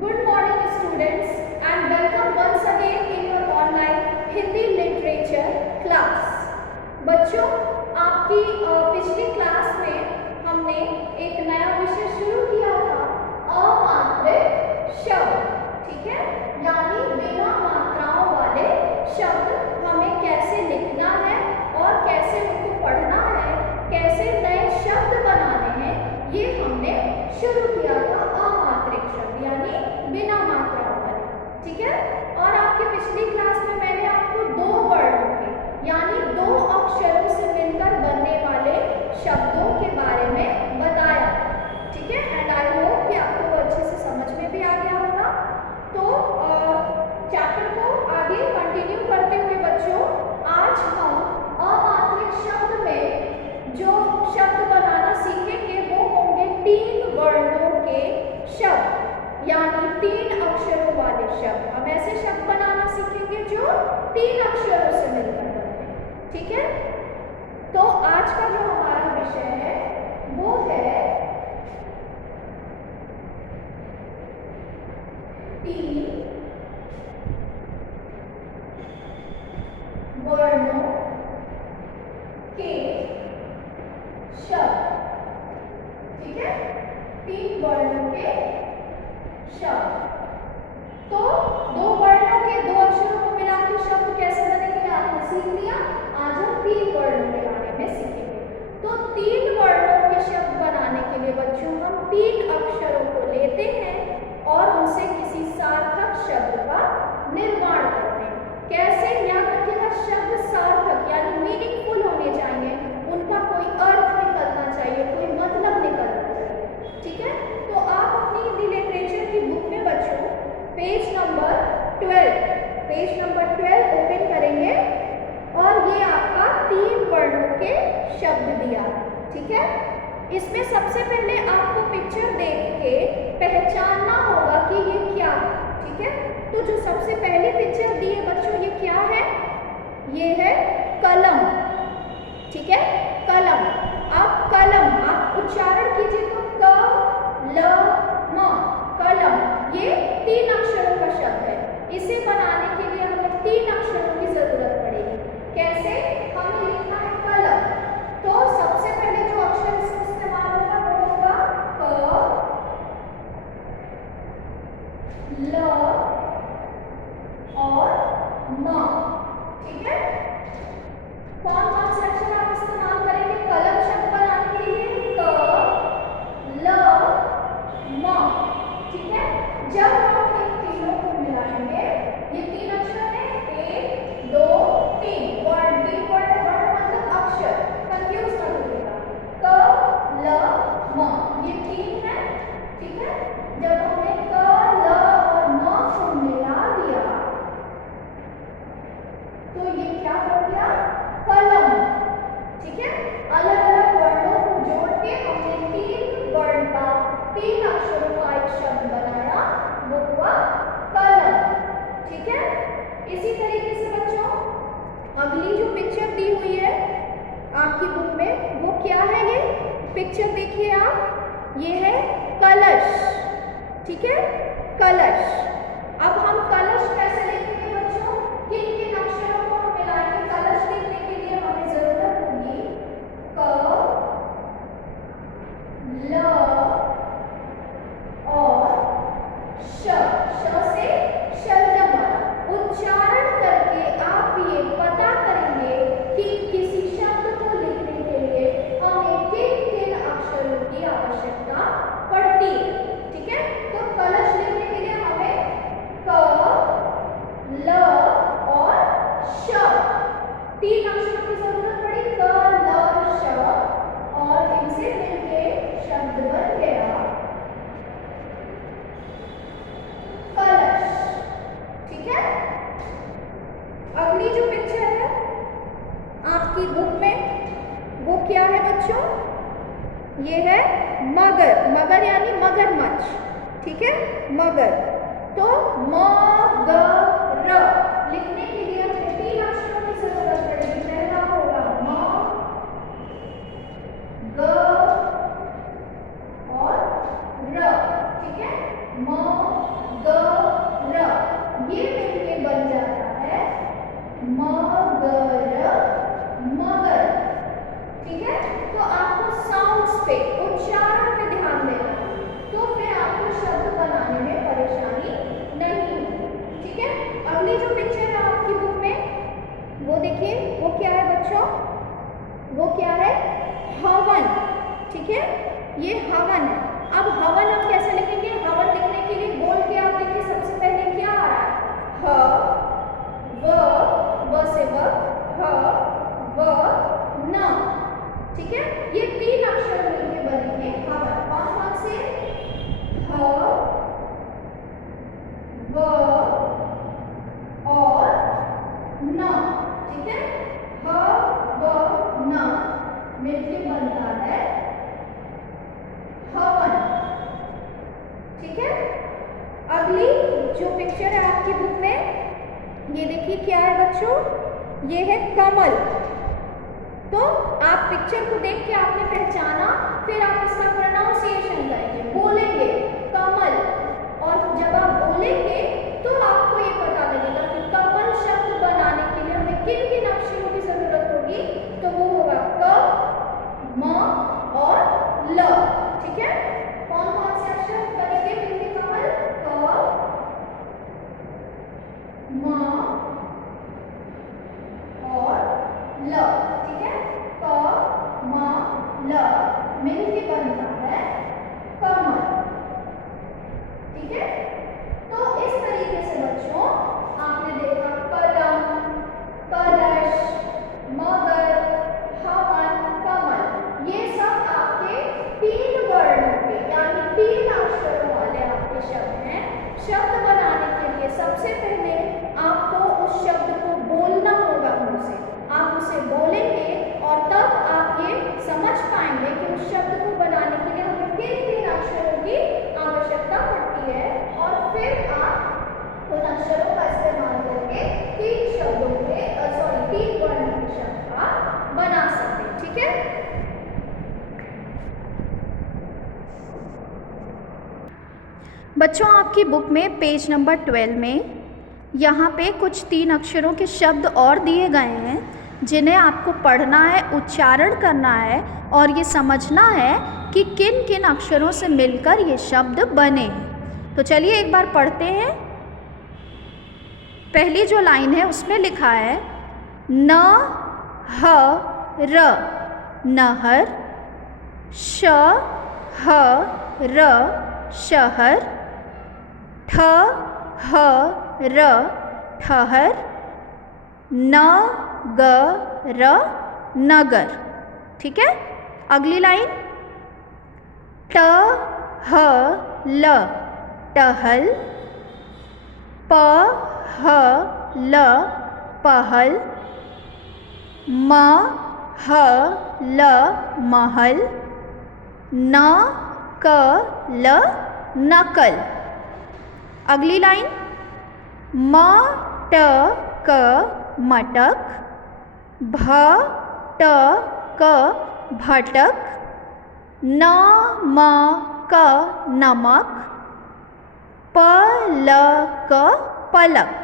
Good morning students and welcome once again in your online Hindi literature class. बच्चों, आपकी पिछली class में हमने एक नया विषय शुरू किया था, अमात्रिक शब्द। ठीक है, यानी बिना मात्राओं वाले शब्द हमें कैसे लिखना है और कैसे उनको पढ़ना है, कैसे नए शब्द बनाने हैं, ये हमने शुरू किया था। अमात्रिक शब्द यानी बिना मात्राओं वाले। ठीक है, और आपके पिछली क्लास में मैंने आपको दो वर्णों के यानी दो अक्षरों से मिलकर बनने वाले शब्दों के बारे में बताया। ठीक है, एंड आई होप कि आपको वो अच्छे से समझ में भी आ गया होगा। तो चैप्टर को आगे कंटिन्यू करते हुए बच्चों, आज हम अमात्रिक शब्द में जो शब्द बनाना सीखेंगे वो होंगे तीन वर्णों के शब्द यानी तीन अक्षरों वाले शब्द। हम ऐसे शब्द बनाना सीखेंगे जो तीन अक्षरों से मिलकर बनते हैं। ठीक है, तो आज का जो हमारा विषय है वो है तीन वर्णों के शब्द। ठीक है, तीन वर्णों के शब्द। तो दो वर्णों के दो अक्षरों को मिला के शब्द कैसे बनेंगे आपने सीख लिया। आज हम तीन वर्णों के बारे में सीखेंगे। तो तीन वर्णों के शब्द बनाने के लिए बच्चों हम तीन अक्षरों को लेते हैं और उनसे किसी सार्थक शब्द का निर्माण करते हैं। कैसे? याद रखिएगा, शब्द सार्थक यानी मीनिंगफुल होने चाहिए, उनका कोई अर्थ निकलना चाहिए, कोई मतलब निकलना चाहिए। ठीक है, तो आप अपनी हिंदी लिटरेचर की बुक में बच्चों पेज नंबर 12 ओपन करेंगे और ये आपका तीन वर्णों के शब्द दिया। ठीक है, इसमें सबसे पहले आपको पिक्चर देख के पहचानना होगा कि ये क्या है। ठीक है, तो जो सबसे पहली पिक्चर दी है बच्चों, ये क्या है? ये है कलम। ठीक है, कलम। अब कलम आप उच्चारण कीजिए तो क-ल-म, कलम। ये तीन अक्षरों का शब्द है। इसे बनाने के लिए हमें तीन अक्षरों की जरूरत पड़ेगी। कैसे? हमें लिखना है कलम, तो सबसे पहले जो अक्षर इसमें इस्तेमाल होगा वो होगा क, ल और म। ठीक है, कौन कौन से अक्षर आप इस्तेमाल करेंगे कलम शब्द बनाने के लिए? क, ल, म। ठीक है, जब हम इन तीनों को मिलाएंगे, ये तीन अक्षर हैं, 1 2 3 वर्ड। तीन वर्ड मतलब अक्षर, कंफ्यूज मत होइएगा। क, ल, म, ये तीन है। ठीक है, जब हमने क, ल और म को मिला दिया तो ये क्या हो गया? कलम। ठीक है, अलग अलग वर्णों को जोड़ के हमने तीन वर्ण का, तीन अक्षरों का एक शब्द बनाया, वो हुआ कलम। ठीक है, इसी तरीके से बच्चों अगली जो पिक्चर दी हुई है आपकी बुक में वो क्या है? ये पिक्चर देखिए आप, ये है कलश। ठीक है, कलश। अब हम कलश कैसे लिखेंगे बच्चों? किन किन अक्षरों को हम मिलाएंगे? कलश लिखने के लिए हमें जरूरत होगी क, ल और श। श से शलजम वाला उच्चारण करके आप ये पता करेंगे कि किसी शब्द को लिखने के लिए हमें किन किन अक्षरों की आवश्यकता पड़ती है। ठीक है, तो कलश लिखने के लिए हमें क, ल और श, तीन अक्षरों की जरूरत पड़ी। क, ल, श और इनसे मिलके शब्द बन गया कलश। ठीक है, अगली जो पिक्चर है आपकी बुक में वो क्या है बच्चों? ये है मगर। मगर यानी मगरमच्छ। ठीक है, मगर। तो म, ग, र लिखने के लिए हमें तीन अक्षरों की जरूरत पड़ेगी। पहला होगा म, ग और र। ठीक है, म, पे, उच्चारण पे ध्यान देना है, तो फिर आपको शब्द बनाने में परेशानी नहीं होगी। ठीक है, अगली जो पिक्चर है आपकी बुक में वो देखिए, वो क्या है बच्चों, वो क्या है, हवन। ठीक है, ये हवन है। अब हवन हम कैसे लिखेंगे, हवन लिखने के लिए बोल के आप देखिए सबसे पहले क्या आ रहा है, ह व से व, ह व न। ठीक है, ये 3 अक्षर मिलके बनेंगे हवन। कौन कौन से, ह व और न। ठीक है, ह व न मिलके बनता है हवन। ठीक है, अगली जो पिक्चर है आपकी बुक में, ये देखिए क्या है बच्चों, ये है कमल। तो आप पिक्चर को देख के आपने पहचाना, फिर आप इसका प्रोनाउंसिएशन करेंगे, बोलेंगे कमल, और जब आप बोलेंगे तो आपको ये पता लगेगा कि कमल शब्द बनाने के लिए हमें किन किन अक्षरों की जरूरत होगी, तो वो होगा क, म और ल। ठीक है, कौन कौन से अक्षर बनेंगे मिलके कमल, क, म और ल। ठीक है, क, म, ल मिलके बनता है कमल। ठीक है, तो इस तरीके से बच्चों आपने देखा कलम, कलश, मगर, हवन, कमल, ये सब आपके 3 वर्णों के यानी 3 अक्षरों वाले आपके शब्द हैं। शब्द बनाने के लिए सबसे पहले आपको उस शब्द को बोलना होगा मुंह से, आप उसे बोलेंगे और तब आप ये समझ पाएंगे कि उस शब्द को बनाने के लिए हमें किन किन अक्षरों की आवश्यकता पड़ती है, और फिर आप उन अक्षरों का इस्तेमाल करके 3 शब्दों के 3 वर्णों के शब्द का बना सकते हैं। ठीक है, बच्चों आपकी बुक में पेज नंबर 12 में यहाँ पे कुछ 3 अक्षरों के शब्द और दिए गए हैं, जिन्हें आपको पढ़ना है, उच्चारण करना है और ये समझना है कि किन किन अक्षरों से मिलकर ये शब्द बने हैं। तो चलिए एक बार पढ़ते हैं। पहली जो लाइन है उसमें लिखा है न ह र, नहर, श ह र, शहर, ठ ह र, ठहर, न ग र, नगर। ठीक है, अगली लाइन ट ह ल, टहल, प ह ल, पहल, म ह ल, महल, न क ल, नकल। अगली लाइन म ट क, मटक, भ ट क, भटक, न म क, नमक, प ल क, पलक।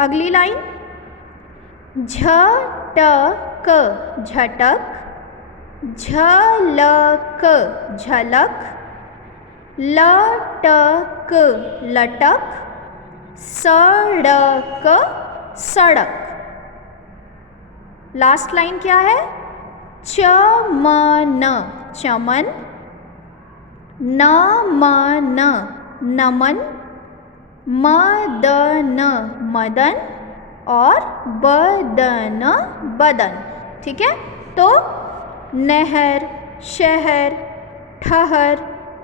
अगली लाइन झ ट क, झटक, झ ल क, झलक, ल ट क, लटक, सड़क, सड़क। लास्ट लाइन क्या है, चमन, चमन, नमन, नमन, मदन, मदन और बदन, बदन। ठीक है, तो नहर, शहर, ठहर,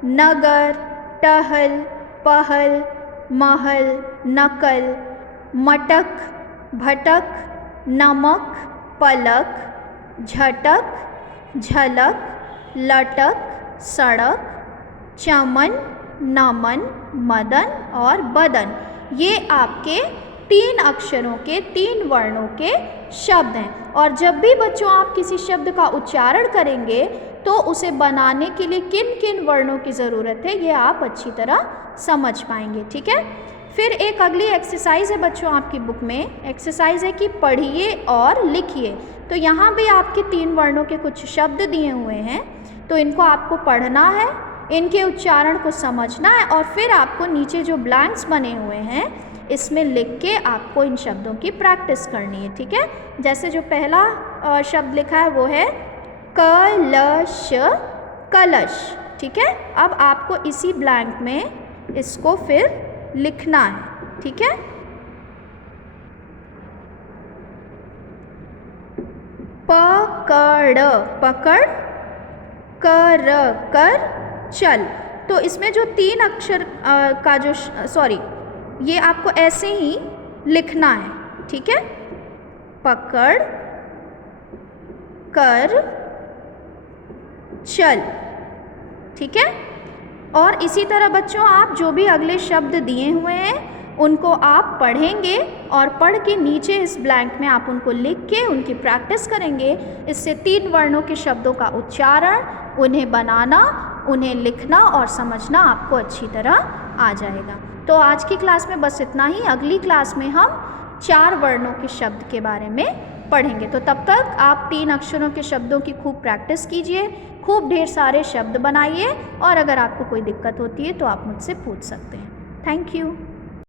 नगर, टहल, पहल, महल, नकल, मटक, भटक, नमक, पलक, झटक, झलक, लटक, सड़क, चमन, नमन, मदन और बदन। ये आपके 3 अक्षरों के 3 वर्णों के शब्द हैं। और जब भी बच्चों आप किसी शब्द का उच्चारण करेंगे तो उसे बनाने के लिए किन किन वर्णों की ज़रूरत है ये आप अच्छी तरह समझ पाएंगे। ठीक है, फिर एक अगली एक्सरसाइज है बच्चों आपकी बुक में, एक्सरसाइज है कि पढ़िए और लिखिए। तो यहाँ भी आपके 3 वर्णों के कुछ शब्द दिए हुए हैं, तो इनको आपको पढ़ना है, इनके उच्चारण को समझना है और फिर आपको नीचे जो ब्लैंक्स बने हुए हैं इसमें लिख के आपको इन शब्दों की प्रैक्टिस करनी है, ठीक है। जैसे जो पहला शब्द लिखा है वो है कलश, कलश, ठीक है। अब आपको इसी ब्लैंक में इसको फिर लिखना है, ठीक है। पकड़, पकड़, कर, कर, चल। तो इसमें जो 3 अक्षर का जो सॉरी ये आपको ऐसे ही लिखना है, ठीक है। पकड़, कर, चल, ठीक है। और इसी तरह बच्चों आप जो भी अगले शब्द दिए हुए हैं उनको आप पढ़ेंगे और पढ़ के नीचे इस ब्लैंक में आप उनको लिख के उनकी प्रैक्टिस करेंगे। इससे 3 वर्णों के शब्दों का उच्चारण, उन्हें बनाना, उन्हें लिखना और समझना आपको अच्छी तरह आ जाएगा। तो आज की क्लास में बस इतना ही। अगली क्लास में हम 4 वर्णों के शब्द के बारे में पढ़ेंगे। तो तब तक आप 3 अक्षरों के शब्दों की खूब प्रैक्टिस कीजिए, खूब ढेर सारे शब्द बनाइए और अगर आपको कोई दिक्कत होती है तो आप मुझसे पूछ सकते हैं। Thank you.